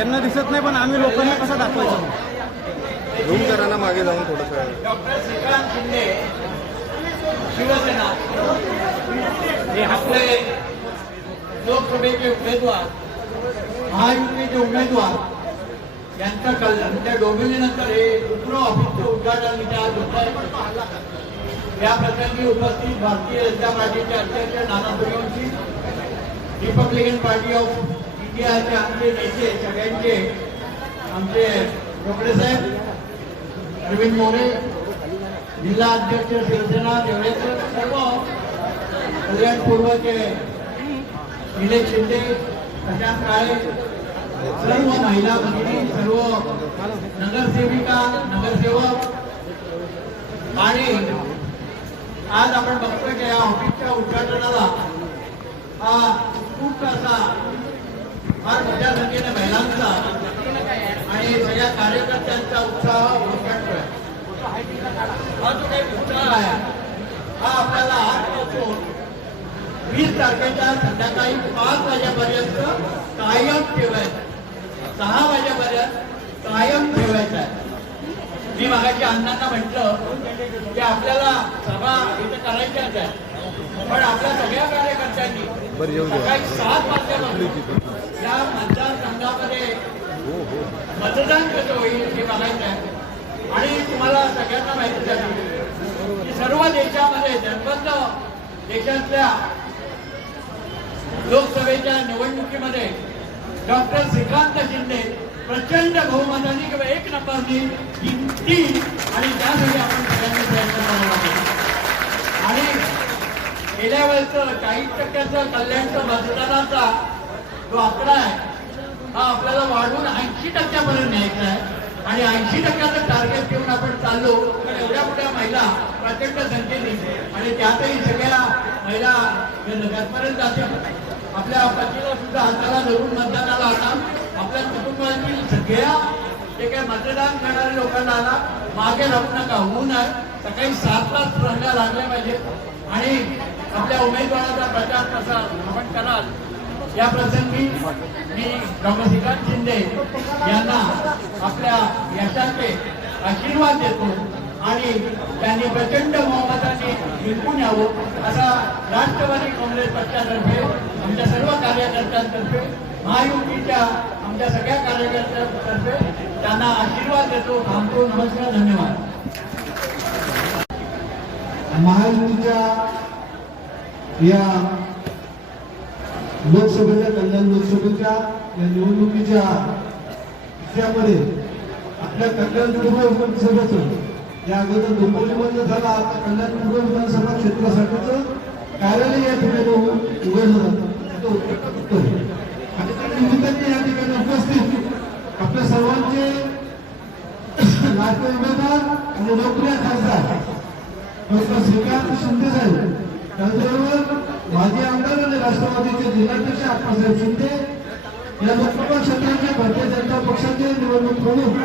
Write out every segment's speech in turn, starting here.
त्यांना दिसत नाही पण आम्ही लोकांना कसं दाखवायचं? झूम करा ना मागे जाऊन थोडंसं डॉक्टर श्रीकांत शिंदे शिवसेना हे आपले लोकसभेचे उमेदवार महायुतीचे उमेदवार यांचं कल्याण. त्या डोंबिवलीनंतर हे दुसरं ऑफिसचं उद्घाटन इथे आज होत आहे या प्रसंगी उपस्थित भारतीय जनता पार्टीचे अध्यक्ष Nana Suryavanshi Republican Party of इंडियाचे आमचे नेते सगळ्यांचे आमचे रोकडे साहेब अरविंद मोरे जिल्हा अध्यक्ष शिवसेना देवळेकर सर्व कल्याण पूर्वचे निलेश शिंदे प्रशांत काळे सर्व महिला भगिनी सर्व नगरसेविका नगरसेवक. आणि आज आपण बघतोय की या ऑफिसच्या उद्घाटनाला हा खूप असा फार मोठ्या संख्येने महिलांचा आणि सगळ्या कार्यकर्त्यांचा उत्साह हा जो काही उत्साह आहे. हा आपल्याला आजपासून वीस तारखेच्या संध्याकाळी पाच वाजेपर्यंत कायम ठेवायचा सहा वाजेपर्यंत कायम ठेवायचा आहे. मी मागाच्या अण्णांना म्हटलं की आपल्याला सभा इथं करायच्याच आहे. पण आपल्या सगळ्या कार्यकर्त्यांनी. सकाळी सात वाजल्यापासून या मतदारसंघामध्ये मतदान कसं होईल हे बघायचं आहे. आणि तुम्हाला सगळ्यांना माहिती आहे की सर्व देशामध्ये निर्बंध देशातल्या लोकसभेच्या निवडणुकीमध्ये डॉक्टर श्रीकांत शिंदे प्रचंड बहुमताने किंवा एक नंबरनी जिंकतील आणि त्यासाठी आपण सगळ्यांनी प्रयत्न करावा आणि गेल्या वेळेस चाळीस टक्क्याचा कल्याणचा मतदानाचा जो आकडा आहे हा आपल्याला वाढवून ऐंशी टक्क्यापर्यंत न्यायचा आहे. आणि ऐंशी टक्क्याचं टार्गेट घेऊन आपण चाललो तर एवढ्या मोठ्या महिला प्रचंड संख्येने आणि त्यातही सगळ्या महिला घरपर्यंत जातील आपल्या पतीला सुद्धा हाताला धरून मतदानाला आणा. आपल्या कुटुंबातील सगळ्या जे काही मतदान करणाऱ्या लोकांना आला मागे राहू नका होऊ नये. सकाळी सातलाच रंगा लागल्या पाहिजे. आणि आपल्या उमेदवाराचा प्रचार कसा आपण कराल या प्रसंगी मी डॉक्टर श्रीकांत शिंदे यांना आपल्या यशाचे आशीर्वाद देतो आणि त्यांनी प्रचंड बहुमताने जिंकून यावं असा राष्ट्रवादी काँग्रेस पक्षातर्फे आमच्या सर्व कार्यकर्त्यांतर्फे महायुतीच्या आमच्या सगळ्या कार्यकर्त्यांतर्फे त्यांना आशीर्वाद देतो. थांबतो नमस्कार धन्यवाद. महायुतीच्या या लोकसभेच्या कल्याण लोकसभेच्या या निवडणुकीच्या विषयामध्ये आपल्या कल्याण पूर्व विधानसभेचं या अगोदर डोंबिवलीमध्ये झाला आता कल्याण पूर्व विधानसभा क्षेत्रासाठीचं कार्यालय या ठिकाणी उघडलं जातं. आणि त्या निमित्ताने या ठिकाणी उपस्थित आपल्या सर्वांचे लाडके उमेदवार आणि नोकऱ्या खासदार डॉक्टर श्रीकांत शिंदे साहेब. त्याचबरोबर माजी आमदार आणि राष्ट्रवादीचे जिल्हाध्यक्ष आप्पासाहेब शिंदे या लोकसभा क्षेत्राचे भारतीय जनता पक्षाचे निवडणूक प्रमुख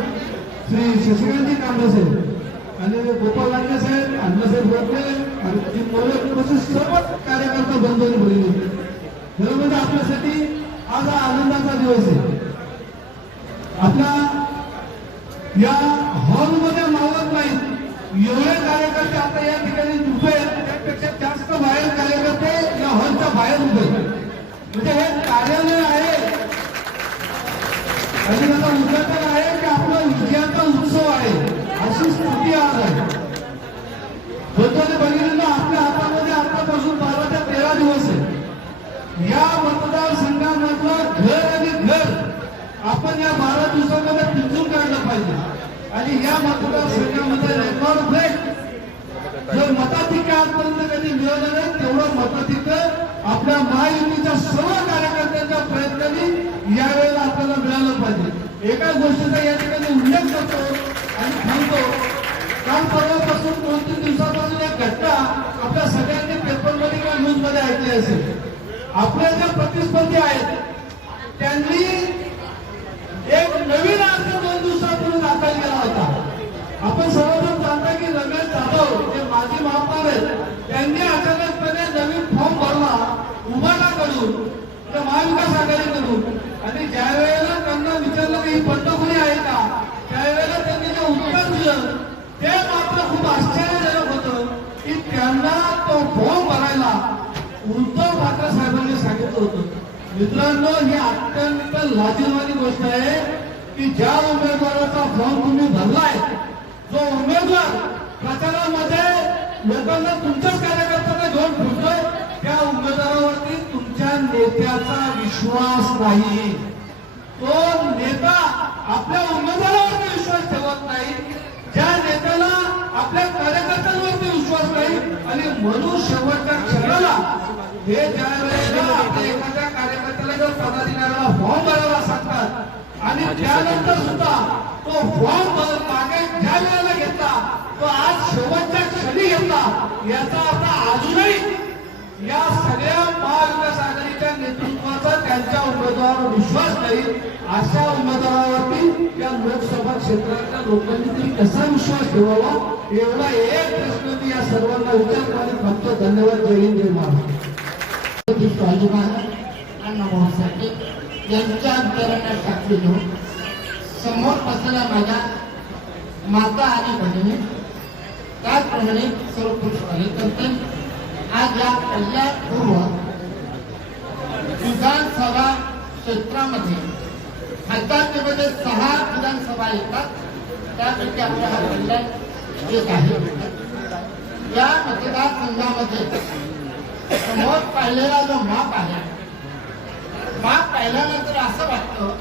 श्री शशिकांतजी कांबळे साहेब आणि गोपाल लांडे साहेब अण्णासाहेब गोखले आणि अजित मोरे सर्व कार्यकर्ता बंधूंनी बोलले खरं म्हणजे आपल्यासाठी आज हा आनंदाचा दिवस आहे. आपला या हॉलमध्ये मावत नाहीत. एवढे कार्यकर्ते आता या ठिकाणी आणि या मतदारसंघामध्ये रेकॉर्ड ब्रेक जर मताधिक्य आजपर्यंत कधी मिळवलं नाही तेवढं मताधिक्य आपल्या महायुतीच्या सर्व कार्यकर्त्यांच्या प्रयत्नांनी यावेळेला आपल्याला मिळालं पाहिजे. एकाच गोष्टीचा या ठिकाणी उल्लेख करतो आणि थांबतो काल परवापासून दोन तीन दिवसापासून एक घटना आपल्या सगळ्यांनी पेपरमध्ये किंवा न्यूजमध्ये ऐकली असेल. आपल्या ज्या प्रतिस्पर्धी आहेत त्यांनी महान साकारी करतो आणि ज्या वेळेला त्यांना विचारलं की पंत कुणी आहे का? त्यावेळेला त्यांनी जे उत्तर दिलं ते मात्र खूप आश्चर्यजनक होत की त्यांना तो फॉर्म भरायला उद्धव ठाकरे साहेबांनी सांगितलं होतं. मित्रांनो ही अत्यंत लाजीरवाणी गोष्ट आहे की ज्या उमेदवाराचा फॉर्म तुम्ही भरलाय जो उमेदवार प्रचारामध्ये लोकांना तुमच्याच कार्यकर्त्यांना घेऊन फुटतोय त्या उमेदवारावरती तुमच्या नेत्याचा विश्वास नाही. तो नेता आपल्या उमेदवारावरती विश्वास ठेवत नाही. ज्या नेत्याला आपल्या कार्यकर्त्यांवरती विश्वास नाही आणि म्हणून शेवटच्या क्षणाला हे ज्या वेळेला आपल्या एखाद्या कार्यकर्त्याला किंवा पदाधिकाऱ्याला फॉर्म भरायला सांगतात आणि त्यानंतर सुद्धा तो फॉर्म भर- मागे ज्या वेळेला घेतला तो आज शेवटच्या क्षणी घेतला याचा अर्थ अजूनही या सगळ्या महाविकास आघाडीच्या नेतृत्वाचा त्यांच्या उमेदवारावर विश्वास नाही अशा उमेदवारावरती या लोकसभा क्षेत्रातल्या लोकांनी तरी कसा विश्वास ठेवावा एवढा एक प्रश्न मी या सर्वांना विचारतो आणि फक्त धन्यवाद. जय हिंद जय महाराष्ट्र. स्वाभिमान अण्णाभाऊसाठी यांच्या अंतरांना टाकलेलो समोर बसलेल्या माझ्या माता आणि बहिणी. त्याचप्रमाणे सर्व पुरुष कार्यकर्ते आज या विधानसभा क्षेत्रामध्ये खासदारकीमध्ये सहा विधानसभा येतात. त्यापैकी आपल्या हा कल्याण एक आहे. या मतदारसंघामध्ये समोर पाहिलेला जो माप आहे माप पाहिल्यानंतर असं वाटतं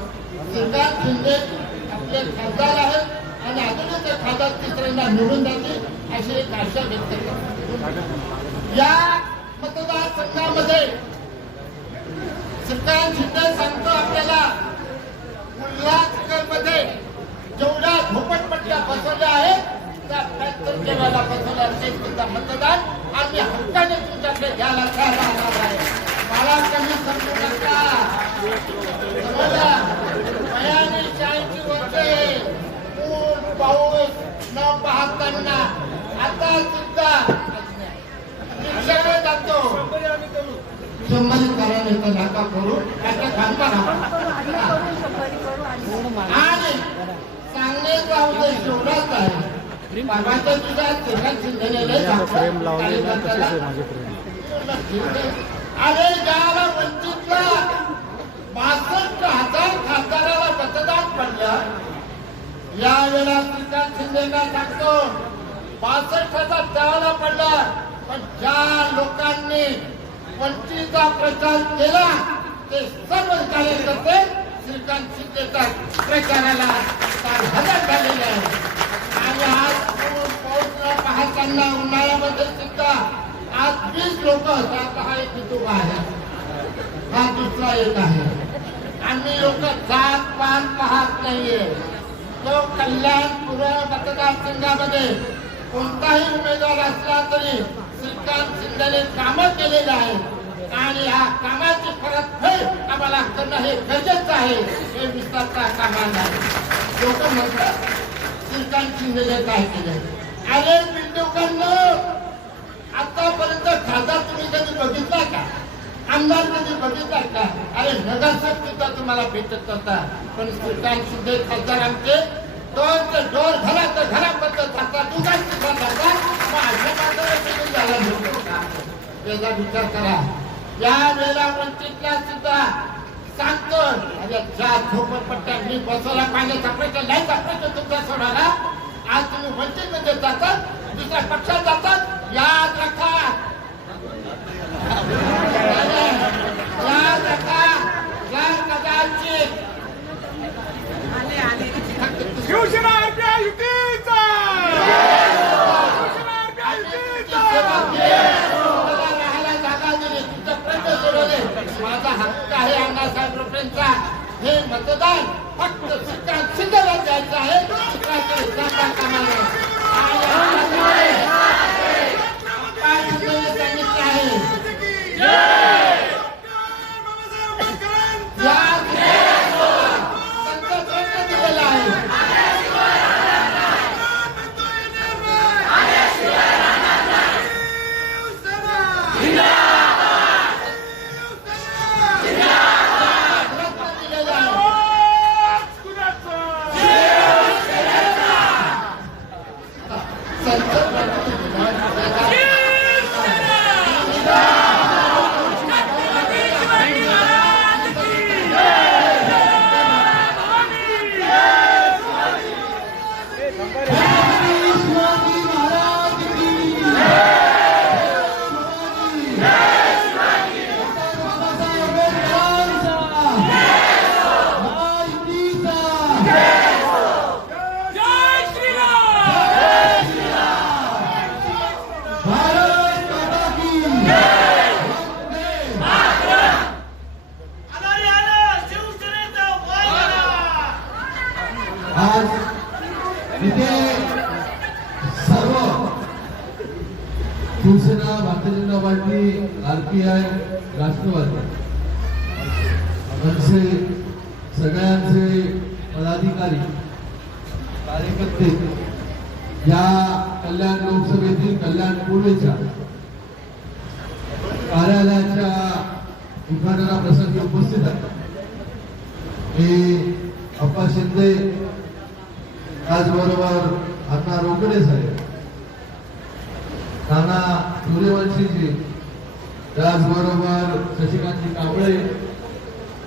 सरदार शिंदे आपले खासदार आहेत आणि अजूनच त्या खासदार तिसऱ्यांदा निवडून जातील अशी एक आशा व्यक्त करतात या मतदारसंघामध्ये श्रीकांत शिंदे सांगतो आपल्याला उल्हासनगरमध्ये जेवढ्या झोपटपट्ट्या बसवल्या आहेत त्या पॅन्टर जेवायला बसवल्या ते सुद्धा मतदान. आम्ही हक्काने तुमच्याकडे घ्यायला तयार राहणार आहे. मला कमी समजू नका समजलं? वयाने शहाऐंशी वर्षे ऊन पाऊस न पाहताना आता सुद्धा रिक्षाने जातो संबंधित कार्यालयाचा नाका नका करू त्याच्या आणि सांगण्याचा एवढाच आहे बाबाच्या अरे ज्याला वंचितला बासष्ट हजार खासदाराला मतदान पडलं. यावेळेला श्रीकांत शिंदेना सांगतो बासष्ट हजार त्याला पडलं. पण ज्या लोकांनी वंचितचा प्रचार केला ते सर्व कार्यकर्ते श्रीकांत शिंदेच्या प्रचाराला हजर झालेले आहे आणि आज पूर पाऊस पाहताना उन्हाळ्यामध्ये सुद्धा आज वीस लोक आता हा एक कुटुंब आहे हा दुसरा एक आहे. आम्ही लोक जात पान पाहत नाहीये. तो कल्याण कल्याणपूर्व मतदारसंघामध्ये कोणताही उमेदवार असला तरी श्रीकांत शिंदेने कामं केलेलं आहेत. आणि या कामाची परतफेड आम्हाला करणं हे गरजेचं आहे. हे विसरता कामा नाही. लोक म्हणतात श्रीकांत शिंदेने काय केलं अरे बिंदुकांना आतापर्यंत खासदार तुम्ही कधी बघितला का? आमदार कधी बघितला का? अरे नगरसेवक सुद्धा तुम्हाला भेटत नव्हता. पण सुलतान शिंदे खासदार आमचे. डोरचे डोर घरात घरापर्यंत जातात दुकान सुद्धा जातात मग अशा मात्र तुम्ही त्याला भेटतो का याचा विचार करा. या वेळेला वंचितला सुद्धा सांगतो. अरे ज्या झोपडपट्ट्या मी बसवला पाहिजे प्रश्न नाही प्रश्न तुमच्या सोडवला आज तुम्ही वंचित मध्ये जातात दुसऱ्या पक्षात जातात. याद रखा. याद रखा. जर कदाचित. शिवसेना आरपीआय युतीचा शिवसेना आरपीआय युतीचा मला राहायला जागा दिली तुमचे प्रश्न सोडवले माझा हक्क आहे त्यांचा हे मतदान फक्त श्रीकांत शिंदेला द्यायचं आहे. सांगितलं आहे? मनसे सगळ्यांचे पदाधिकारी कार्यकर्ते या कल्याण लोकसभेतील कल्याण पूर्वेच्या कार्यालयाच्या उद्घाटनाप्रसंगी उपस्थित आहेत. मी अप्पा शिंदे त्याचबरोबर अण्णा रोकडे साहेब नाना सूर्यवंशीजी त्याचबरोबर शशिकांतजी कांबळे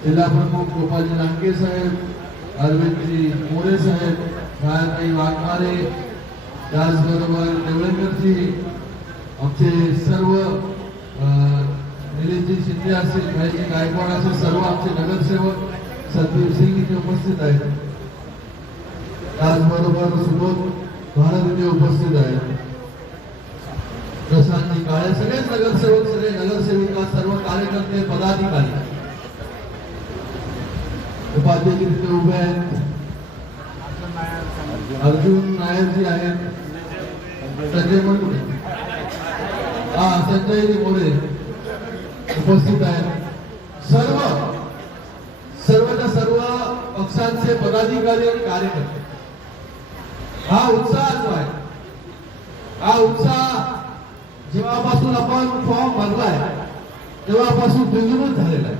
जिल्हा प्रमुख गोपालजी लांके साहेब अरविंदजी मोरे साहेब साहेबाई वाघमारे त्याचबरोबर देवळेकरजी आमचे सर्व निलेशजी शिंदे असतील भाईजी गायकवाड असेल सर्व आमचे नगरसेवक सतवीर सिंग इथे उपस्थित आहेत. त्याचबरोबर सुबोध भारत इथे उपस्थित आहेत. प्रशांतजी काळे सगळेच नगरसेवक सगळे नगरसेविका सर्व कार्यकर्ते, पदाधिकारी. उपाध्यक्ष तिथे उभे आहेत. अर्जुन नायरजी आहेत. संजय मोरे हा संजयजी मोरे उपस्थित आहेत. सर्व, सर्वच्या सर्व पक्षांचे पदाधिकारी आणि कार्यकर्ते. हा उत्साह जो आहे, हा उत्साह जेव्हापासून आपण फॉर्म भरलाय तेव्हापासून द्विगुणित झालेला आहे.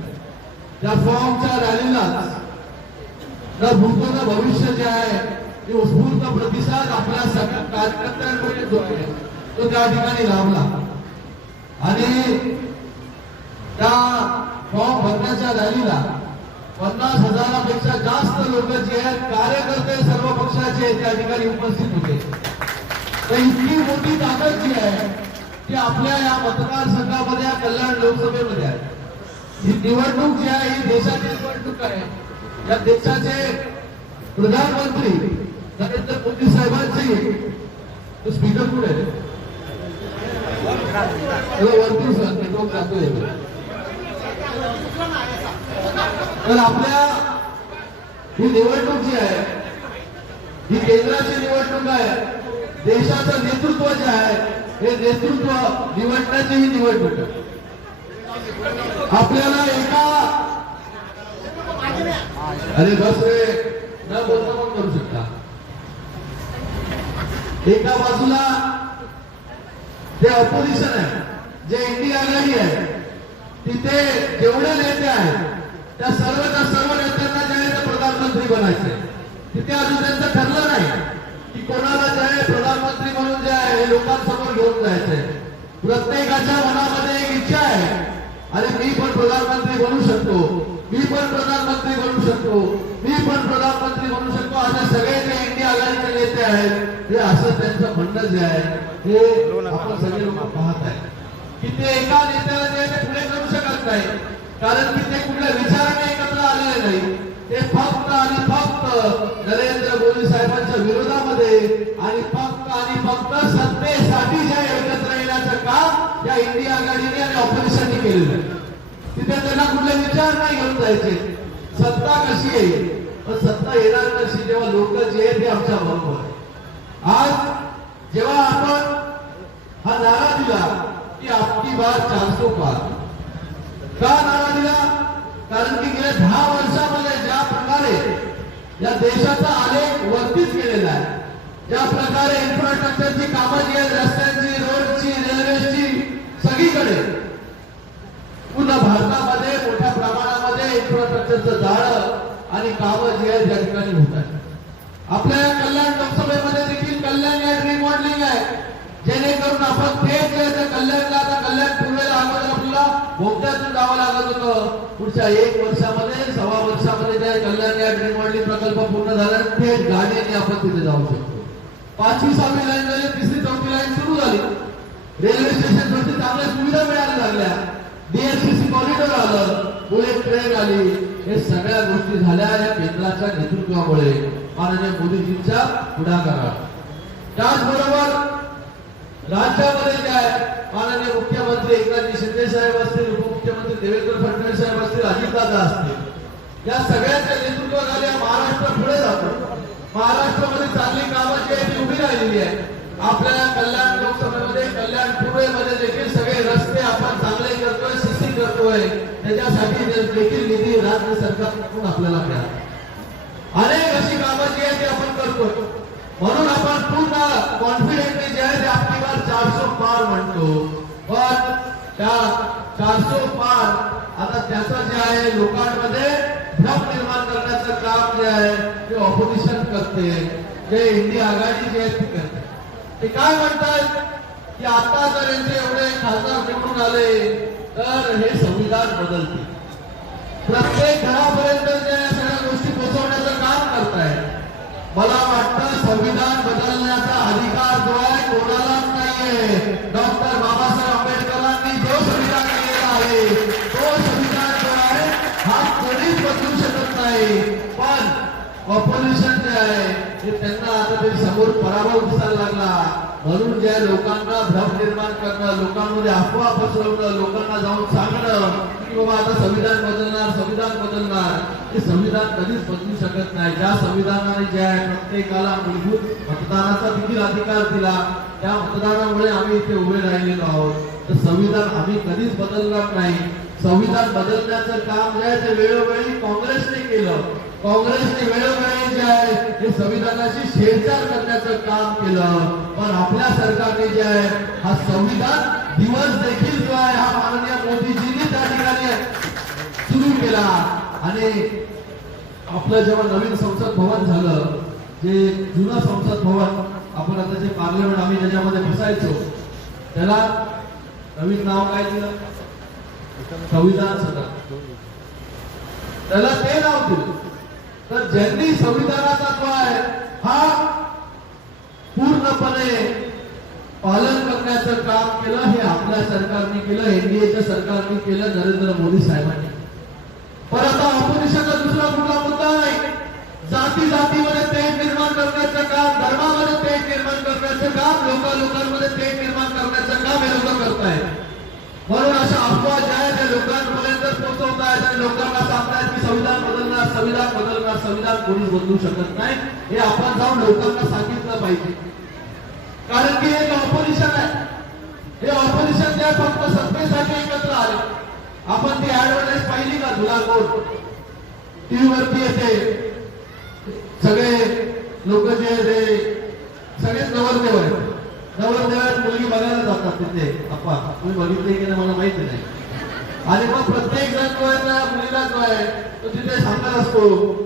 त्या फॉर्मच्या रॅलीलाच न भूत भविष्य जे आहे ते उत्स्फूर्त प्रतिसाद आपल्या सगळ्या कार्यकर्त्यांकडे जो आहे तो त्या ठिकाणी लाभला. आणि त्या फॉर्म भरण्याच्या रॅलीला पन्नास हजारापेक्षा जास्त लोक जे आहेत कार्यकर्ते सर्व पक्षाचे त्या ठिकाणी उपस्थित होते. तर इतकी मोठी ताकद जी आहे ती आपल्या या मतदारसंघामध्ये या कल्याण लोकसभेमध्ये आहे. ही निवडणूक जी आहे ही देशाची निवडणूक आहे. या देशाचे प्रधानमंत्री नरेंद्र मोदी साहेबांची तो स्पीकर कुठे वरती सर नेटवर्क जातोय तर आपल्या ही निवडणूक जी आहे ही केंद्राची निवडणूक आहे. देशाचं नेतृत्व जे आहे हे नेतृत्व निवडण्याची ही निवडणूक आपल्याला एका अरे बस रे न बोलता पण करू शकता. एका बाजूला जे ऑपोजिशन आहे जे इंडी आघाडी आहे तिथे जेवढे नेते आहेत त्या सर्वच्या सर्व नेत्यांना जे आहे ते प्रधानमंत्री बनायचे. तिथे अजून त्यांचं ठरलं नाही की कोणाला जे आहे प्रधानमंत्री म्हणून जे आहे हे आपण घेऊन जायचंय प्रत्येकाच्या मनामध्ये एक इच्छा आहे. आणि मी पण प्रधानमंत्री बनू शकतो. मी पण प्रधानमंत्री बनू शकतो. मी पण प्रधानमंत्री बनू शकतो. असे सगळे जे इंडिया आघाडीचे नेते आहेत हे असं त्यांचं म्हणणं जे आहे हे आपण सगळे लोक पाहत आहे की ते एका नेत्याला जे पुढे करू शकत नाही. कारण की ते कुठल्या विचाराने एकत्र आलेले नाही. ते फक्त आणि फक्त नरेंद्र मोदी साहेबांच्या विरोधामध्ये आणि फक्त आणि फक्त सत्तेसाठी ज्या एकत्र येण्याचं काम या इंडिया आघाडीने आणि ऑपोजिशनने केलेलं आहे. तिथे त्यांना कुठले विचार नाही घेऊन जायचे. सत्ता कशी येईल पण सत्ता येणार कशी जेव्हा लोक जे आहेत ते आमच्या बरोबर आहे. आज जेव्हा आपण हा नारा दिला की आपकी बार चारसो पार का नारा दिला? कारण की गेल्या दहा वर्षात या देशाचा आलेख वरतीच केलेला आहे. ज्या प्रकारे इन्फ्रास्ट्रक्चरची कामं जी आहेत रस्त्यांची रोडची रेल्वेची सगळीकडे पूर्ण भारतामध्ये मोठ्या प्रमाणामध्ये इन्फ्रास्ट्रक्चरचं जाळं आणि कामं जी आहेत या ठिकाणी होत आहेत. आपल्या या कल्याण लोकसभेमध्ये देखील कल्याण या रिमॉडेलिंग आहे. जेणेकरून आपण थेट जे ते कल्याणला आता कल्याण पूर्वेला अगोदर आपल्याला भोगत्यातून जावं लागत होतं. पुढच्या एक वर्षामध्ये सव्वा वर्षामध्ये त्या कल्याण या ड्रीमवर्ल्डी प्रकल्प पूर्ण झाला थेट गाड्यांनी आपण तिथे जाऊ शकतो. पाचवी सहावी लाईन झाली तिसरी चौथी लाईन सुरू झाली. रेल्वे स्टेशन वरती चांगल्या सुविधा मिळायला लागल्या. डीएससीसी कॉरिडॉर आलं बुलेट ट्रेन आली. हे सगळ्या गोष्टी झाल्या या केंद्राच्या नेतृत्वामुळे. माननीय मोदीजींच्या पुढाकारात. त्याचबरोबर राज्यामध्ये जे आहे? माननीय मुख्यमंत्री एकनाथजी शिंदे साहेब असतील उपमुख्यमंत्री देवेंद्र फडणवीस साहेब असतील अजितदादा असतील. या सगळ्यांच्या नेतृत्वाखाली महाराष्ट्र पुढे जातो. महाराष्ट्रामध्ये चांगली कामं जी आहे ती उभी राहिलेली आहे आपल्या कल्याण लोकसभेमध्ये कल्याण पूर्वेमध्ये देखील सगळे रस्ते आपण चांगले करतोय सीसी करतोय. त्याच्यासाठी देखील निधी राज्य सरकारकडून आपल्याला मिळाला. अनेक अशी कामं जी आहे ती आपण करतोय. म्हणून आपण पूर्ण कॉन्फिडेंटली जे आहे ते आपली बार चारशे पार म्हणतो. पण त्या चारशे पार आता त्याचं जे आहे लोकांमध्ये भ्रम निर्माण करण्याचं काम जे आहे ते ऑपोजिशन करते. जे इंडिया आघाडी जी आहे ती करते. ते काय म्हणतात? की आता जर यांचे एवढे खासदार निवडून आले तर हे संविधान बदलते. प्रत्येक घरापर्यंत जे सगळ्या गोष्टी पोहोचवण्याचं काम करताय मला त्यांना आता ते समोर पराभव दिसायला लागला. म्हणून ज्या लोकांना भ्रम निर्माण करणं लोकांमध्ये अफवा पसरवणं लोकांना जाऊन सांगणं की बाबा आता संविधान बदलणार संविधान बदलणार हे संविधान कधीच बदलू शकत नाही. ज्या संविधानाने ज्या प्रत्येकाला मूलभूत मतदानाचा देखील अधिकार दिला त्या मतदानामुळे आम्ही इथे उभे राहिलेलो आहोत. तर संविधान आम्ही कधीच बदलणार नाही. संविधान बदलण्याचं काम जे आहे ते वेळोवेळी काँग्रेसने केलं. काँग्रेसने वेळोवेळी जे आहे हे संविधानाशी छेडछाड करण्याचं काम केलं. पण आपल्या सरकारने जे आहे हा संविधान दिवस देखील जो आहे हा माननीय मोदीजींनी त्या ठिकाणी सुरू केला. आणि आपलं जेव्हा नवीन संसद भवन झालं जे जुनं संसद भवन आपण आता जे पार्लमेंट आम्ही त्याच्यामध्ये बसायचो त्याला नवीन नाव काय दिलं? संविधान सदन. त्याला ते नाव दिलं. तर ज्यांनी संविधानाचा जो आहे हा पूर्णपणे पालन करण्याचं काम केलं हे आपल्या सरकारने केलं एनडीएच्या सरकारने केलं नरेंद्र मोदी साहेबांनी. पण आता ऑपोजिशनचा दुसरा कुठला मुद्दा नाही जाती जातीमध्ये ते निर्माण करण्याचं काम धर्मामध्ये ते निर्माण करण्याचं काम लोका लोकांमध्ये ते कोणी बदलू शकत नाही. हे आपण जाऊन लोकांना सांगितलं पाहिजे. कारण की हे ऑपोजिशन आहे. हे ऑपोजिशन त्या फक्त सत्तेसाठी एकत्र आले. आपण ती ऍडव्हर्टाईज पाहिली का धुलाकोट टीव्ही वरती येते. सगळे लोक जे ते सगळेच नवरदेव आहेत. नवरदेवात मुलगी बघायला जातात तिथे. आपण तुम्ही बघितले की नाही मला माहिती नाही. आणि मग प्रत्येक जण जो आहे ना मुलीला जो आहे. तो तिथे सांगत असतो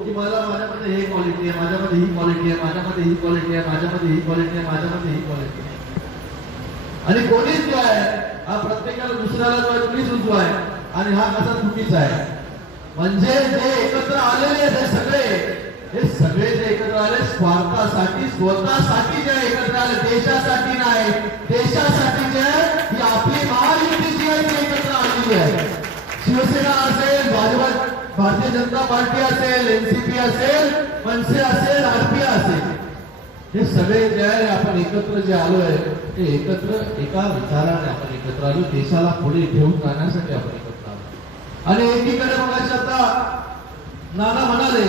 की मला माझ्यामध्ये हे क्वालिटी आहे माझ्यामध्ये ही क्वालिटी आहे माझ्यामध्ये ही क्वालिटी आहे माझ्यामध्ये ही क्वालिटी आहे माझ्यामध्ये ही क्वालिटी आहे. आणि कोणीच जो आहे. हा प्रत्येकाला दुसऱ्याला जो आहे तुम्ही सुचवा आहे. आणि हा कसा चुकीचा आहे. म्हणजे जे एकत्र आलेले आहेत हे सगळे हे सगळे जे एकत्र आले स्वार्थासाठी स्वतःसाठी जे एकत्र आले देशासाठी नाही. देशासाठी जे आहे ही आपली महायुती जी आहे ती एकत्र आलेली आहे. भारतीय जनता पार्टी असेल एनसीपी असेल मनसे असेल आरपीआय असेल. हे सगळे जे आहे आपण एकत्र जे आलो आहे ते एकत्र एका विचाराने आपण एकत्र आलो. देशाला पुढे घेऊन जाण्यासाठी आपण एकत्र आलो. आणि एकीकडे मगाशी आता नाना म्हणाले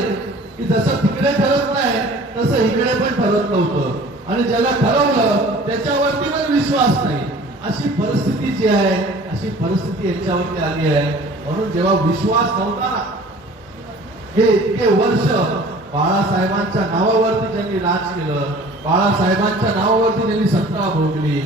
की जसं तिकडे ठरत नाही तसं इकडे पण ठरत नव्हतं. आणि ज्याला ठरवलं त्याच्यावरती पण विश्वास नाही. अशी परिस्थिती जी आहे अशी परिस्थिती यांच्यावरती आली आहे. म्हणून जेव्हा विश्वास नव्हता ना हे इतके वर्ष बाळासाहेबांच्या नावावरती ज्यांनी राज केलं बाळासाहेबांच्या नावावरती त्यांनी सत्ता भोगली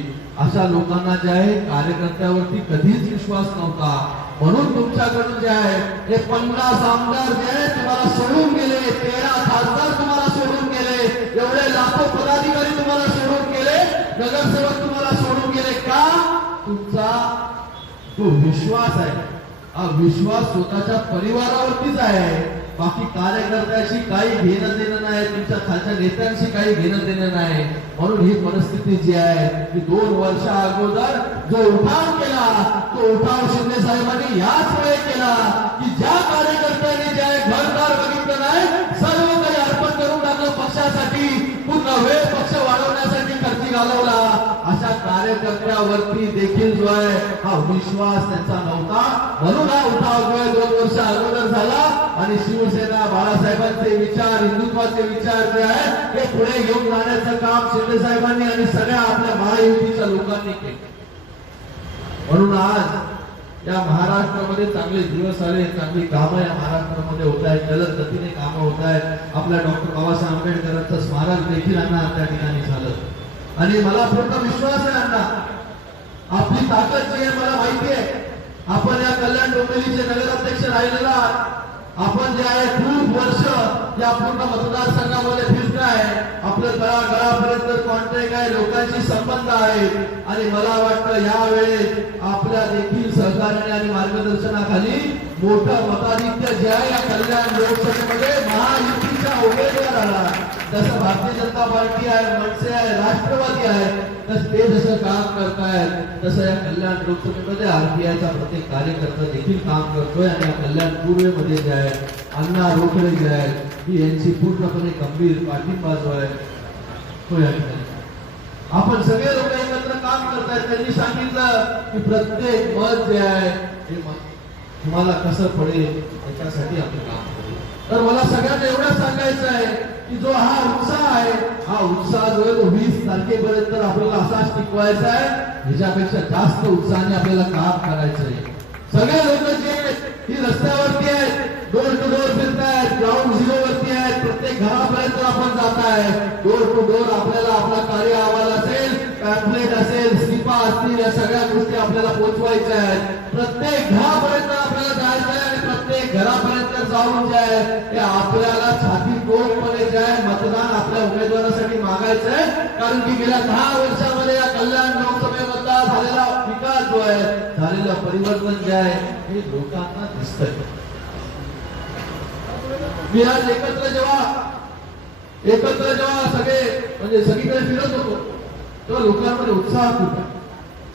अशा लोकांना जे आहे कार्यकर्त्यावरती कधीच विश्वास नव्हता. म्हणून तुमच्याकडून जे आहे हे पन्नास आमदार जे आहे तुम्हाला सोडून गेले. तेरा खासदार तुम्हाला सोडून गेले. एवढे लाखो पदाधिकारी तुम्हाला सोडून गेले. नगरसेवक तो विश्वास आहे. हा विश्वास स्वतःच्या परिवारावरतीच आहे बाकी कार्यकर्त्याशी काही घेणं देणं नाही तुमच्या खालच्या नेत्यांशी काही घेणं देणं नाही. म्हणून ही परिस्थिती जी आहे की दोन वर्षा अगोदर जो उठाव केला तो उठाव शिंदे साहेबांनी याच वेळे केला की ज्या कार्यकर्त्यांनी जे आहे घरदार बघितलं नाही सर्व काही अर्पण करून टाकलं पक्षासाठी पूर्ण वेळ पक्ष वाढवण्यासाठी खर्ची घालवला. अशा कार्यकर्त्यावरती देखील जो आहे हा विश्वास त्यांचा नव्हता. म्हणून हा उठाव वेळ दोन वर्ष अगोदर झाला. आणि शिवसेना बाळासाहेबांचे विचार हिंदुत्वाचे विचार जे आहे ते पुढे घेऊन जाण्याचं काम शिंदे साहेबांनी आणि सगळ्या आपल्या महायुतीच्या लोकांनी केलं. म्हणून आज या महाराष्ट्रामध्ये चांगले दिवस आले चांगली कामं या महाराष्ट्रामध्ये होत आहेत जलद गतीने कामं होत आहेत. आपल्या डॉक्टर बाबासाहेब आंबेडकरांचं स्मारक देखील अण्णा त्या ठिकाणी झालं. आणि मला पूर्ण विश्वास आहे अण्णा आपली ताकद जी आहे मला माहिती आहे. आपण या कल्याण डोंबिवलीचे नगराध्यक्ष राहिलेला आहात. आपण जे आहे खूप वर्ष या पूर्ण मतदारसंघामध्ये आहे. आपलं तळागळापर्यंत कॉन्टॅक्ट आहे लोकांशी संबंध आहे. आणि मला वाटतं यावेळेस आपल्या देखील सहकार्याने आणि मार्गदर्शनाखाली मोठं मताधिक्य जे आहे या कल्याण लोकसभेमध्ये महायुतीच्या उमेदवाराला जसं भारतीय जनता पार्टी आहे मनसे आहे राष्ट्रवादी आहे तस ते जसं काम करतायत तसं या कल्याण लोकसभेमध्ये आरपीआयचा प्रत्येक कार्यकर्ता देखील काम करतोय आणि या कल्याण पूर्वेमध्ये जे आहे अण्णा रोकडे जे आहेत ही यांची पूर्णपणे गंभीर पाठिंबा जो आहे. तो या ठिकाणी. आपण सगळे लोक एकत्र काम करतायत. त्यांनी सांगितलं की प्रत्येक मत जे आहे हे तुम्हाला कसं पडेल त्याच्यासाठी आपलं काम तर मला सगळ्यांना एवढं सांगायचं आहे की जो हा उत्साह आहे हा उत्साह जो आहे तो वीस तारखेपर्यंत आपल्याला असाच टिकवायचा आहे ह्याच्यापेक्षा जास्त उत्साहाने आपल्याला काम करायचं आहे. सगळे लोक जे ही रस्त्यावरती आहेत डोर टू डोर फिरतायत ग्राउंड झिरो वरती आहेत प्रत्येक घरापर्यंत आपण जात आहे डोर टू डोर आपल्याला आपला कार्य अहवाल असेल पॅम्पलेट असेल स्लिपा असतील या सगळ्या गोष्टी आपल्याला पोहोचवायच्या आहेत. प्रत्येक घरापर्यंत आपल्याला जायचं आहे घरापर्यंत जाऊन जे आहे ते आपल्याला छाती कोणपणे जे आहे मतदान आपल्या उमेदवारासाठी मागायचं आहे कारण की गेल्या दहा वर्षामध्ये या कल्याण लोकसभेमधला झालेला विकास जो आहे झालेलं परिवर्तन जे आहे हे लोकांना दिसतंय. मी आज एकत्र जेव्हा एकत्र जेव्हा सगळे म्हणजे सगळीकडे फिरत होतो तेव्हा लोकांमध्ये उत्साह खूप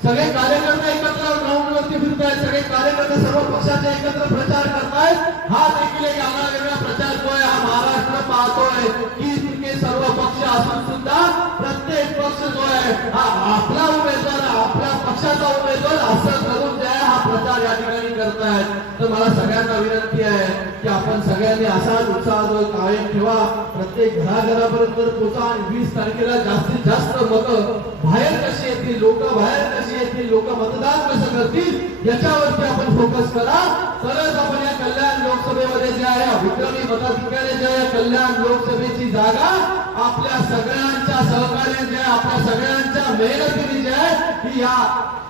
सगळे कार्यकर्ते एकत्र ग्राउंड वरती फिरतायत सगळे कार्यकर्ते सर्व पक्षाचे एकत्र प्रचार करतायत. हा देखील एक आगळा वेगळा प्रचार जो आहे? हा महाराष्ट्र पाहतोय. की इतके सर्व पक्ष असून सुद्धा प्रत्येक पक्ष जो आहे हा आपला उमेदवार आपल्या पक्षाचा उमेदवार असं करून जे आहे हा प्रचार या ठिकाणी करतायत. तर मला सगळ्यांना विनंती आहे की आपण सगळ्यांनी असाच उत्साह जो कायम ठेवा. प्रत्येक घराघरापर्यंत पोचा आणि वीस तारखेला जास्तीत जास्त मतं बाहेर कशी येतील लोक बाहेर कशी येतील लोक मतदान कसं करतील याच्यावरती आपण फोकस करा. तरच आपण या कल्याण लोकसभेमध्ये जे आहे विक्रमी मताधिक्याने जे आहे कल्याण लोकसभेची जागा आपल्या सगळ्यांच्या सहकार्याने जे आपल्या सगळ्यांच्या मेहनतीने जे आहे ती या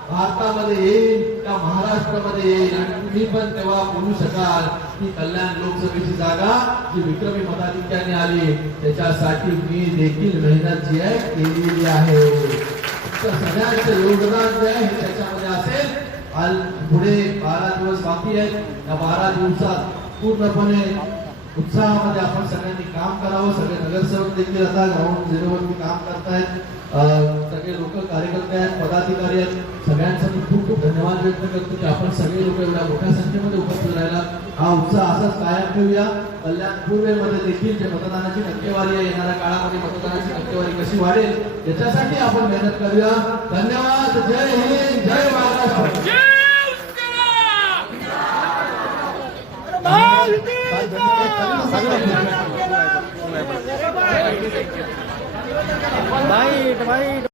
भारतामध्ये येईल का महाराष्ट्रामध्ये येईल. आणि तुम्ही पण तेव्हा बोलू शकाल की कल्याण लोकसभेची जागा जी विक्रमी मताधिक्याने आली त्याच्यासाठी मी देखील मेहनत जी आहे केलेली आहे. तर सगळ्यांचं योगदान जे आहे त्याच्यामध्ये असेल काल पुढे बारा दिवस बाकी आहेत या बारा दिवसात पूर्णपणे उत्साहामध्ये आपण सगळ्यांनी काम करावं सगळे नगरसेवक देखील आता ग्राउंड झिरोवरती काम करतायत. सगळे लोक कार्यकर्ते आहेत पदाधिकारी आहेत. सगळ्यांचा मी खूप खूप धन्यवाद व्यक्त करतो की आपण सगळे लोक एवढ्या मोठ्या संख्येमध्ये उपस्थित राहिला. हा उत्साह असाच कायम ठेवूया. कल्याण पूर्वेमध्ये देखील जे मतदानाची टक्केवारी आहे येणाऱ्या काळामध्ये मतदानाची टक्केवारी कशी वाढेल याच्यासाठी आपण मेहनत करूया. धन्यवाद. जय हिंद. जय महाराष्ट्र. đấy đấy.